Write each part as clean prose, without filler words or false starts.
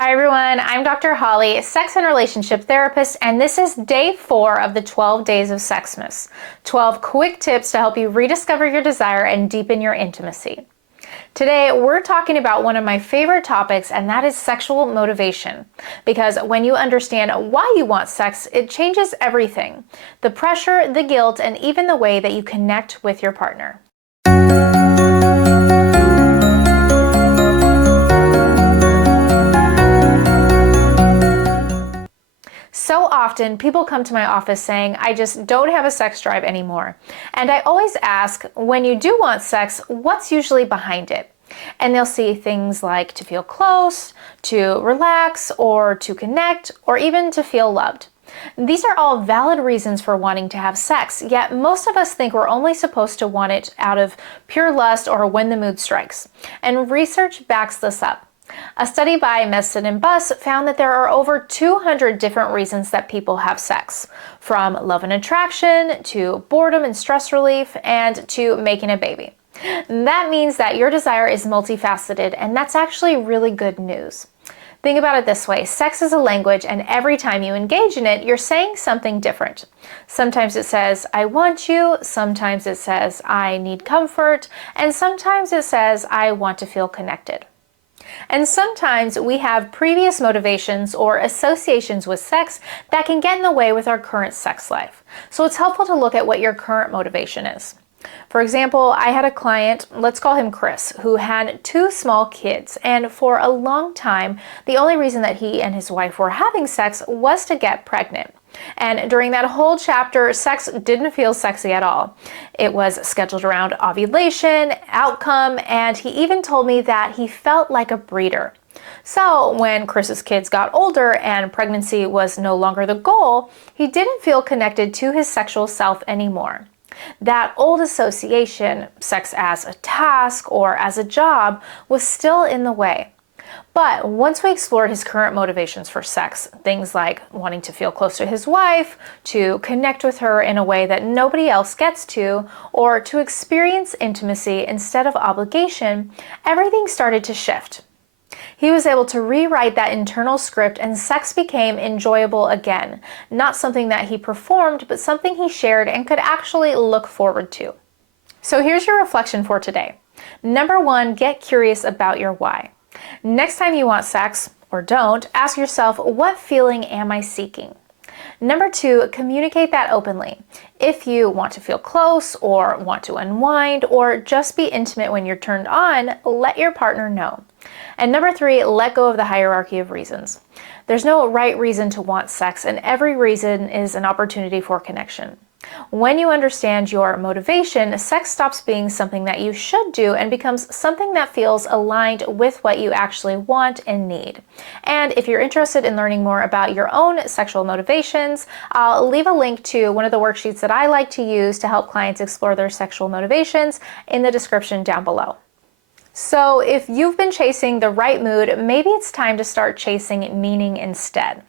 Hi everyone, I'm Dr. Holly, sex and relationship therapist, and this is day 4 of the 12 days of Sexmas. 12 quick tips to help you rediscover your desire and deepen your intimacy. Today, we're talking about one of my favorite topics, and that is sexual motivation. Because when you understand why you want sex, it changes everything. The pressure, the guilt, and even the way that you connect with your partner. So often, people come to my office saying, I just don't have a sex drive anymore. And I always ask, when you do want sex, what's usually behind it? And they'll see things like to feel close, to relax, or to connect, or even to feel loved. These are all valid reasons for wanting to have sex, yet most of us think we're only supposed to want it out of pure lust or when the mood strikes. And research backs this up. A study by Meston and Buss found that there are over 200 different reasons that people have sex, from love and attraction, to boredom and stress relief, and to making a baby. That means that your desire is multifaceted, and that's actually really good news. Think about it this way. Sex is a language, and every time you engage in it, you're saying something different. Sometimes it says, I want you, sometimes it says, I need comfort, and sometimes it says, I want to feel connected. And sometimes we have previous motivations or associations with sex that can get in the way with our current sex life. So it's helpful to look at what your current motivation is. For example, I had a client, let's call him Chris, who had 2 small kids, and for a long time, the only reason that he and his wife were having sex was to get pregnant. And during that whole chapter, sex didn't feel sexy at all. It was scheduled around ovulation, outcome, and he even told me that he felt like a breeder. So when Chris's kids got older and pregnancy was no longer the goal, he didn't feel connected to his sexual self anymore. That old association, sex as a task or as a job, was still in the way. But once we explored his current motivations for sex, things like wanting to feel close to his wife, to connect with her in a way that nobody else gets to, or to experience intimacy instead of obligation, everything started to shift. He was able to rewrite that internal script, and sex became enjoyable again. Not something that he performed, but something he shared and could actually look forward to. So here's your reflection for today. Number 1, get curious about your why. Next time you want sex, or don't, ask yourself, what feeling am I seeking? Number 2, communicate that openly. If you want to feel close, or want to unwind, or just be intimate when you're turned on, let your partner know. And number 3, let go of the hierarchy of reasons. There's no right reason to want sex, and every reason is an opportunity for connection. When you understand your motivation, sex stops being something that you should do and becomes something that feels aligned with what you actually want and need. And if you're interested in learning more about your own sexual motivations, I'll leave a link to one of the worksheets that I like to use to help clients explore their sexual motivations in the description down below. So if you've been chasing the right mood, maybe it's time to start chasing meaning instead.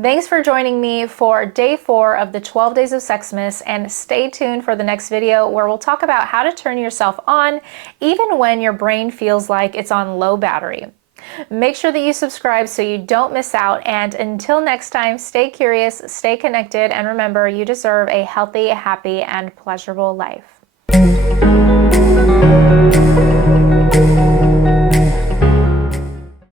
Thanks for joining me for day 4 of the 12 days of Sexmas, and stay tuned for the next video where we'll talk about how to turn yourself on even when your brain feels like it's on low battery. Make sure that you subscribe so you don't miss out, and until next time, stay curious, stay connected, and remember, you deserve a healthy, happy, and pleasurable life.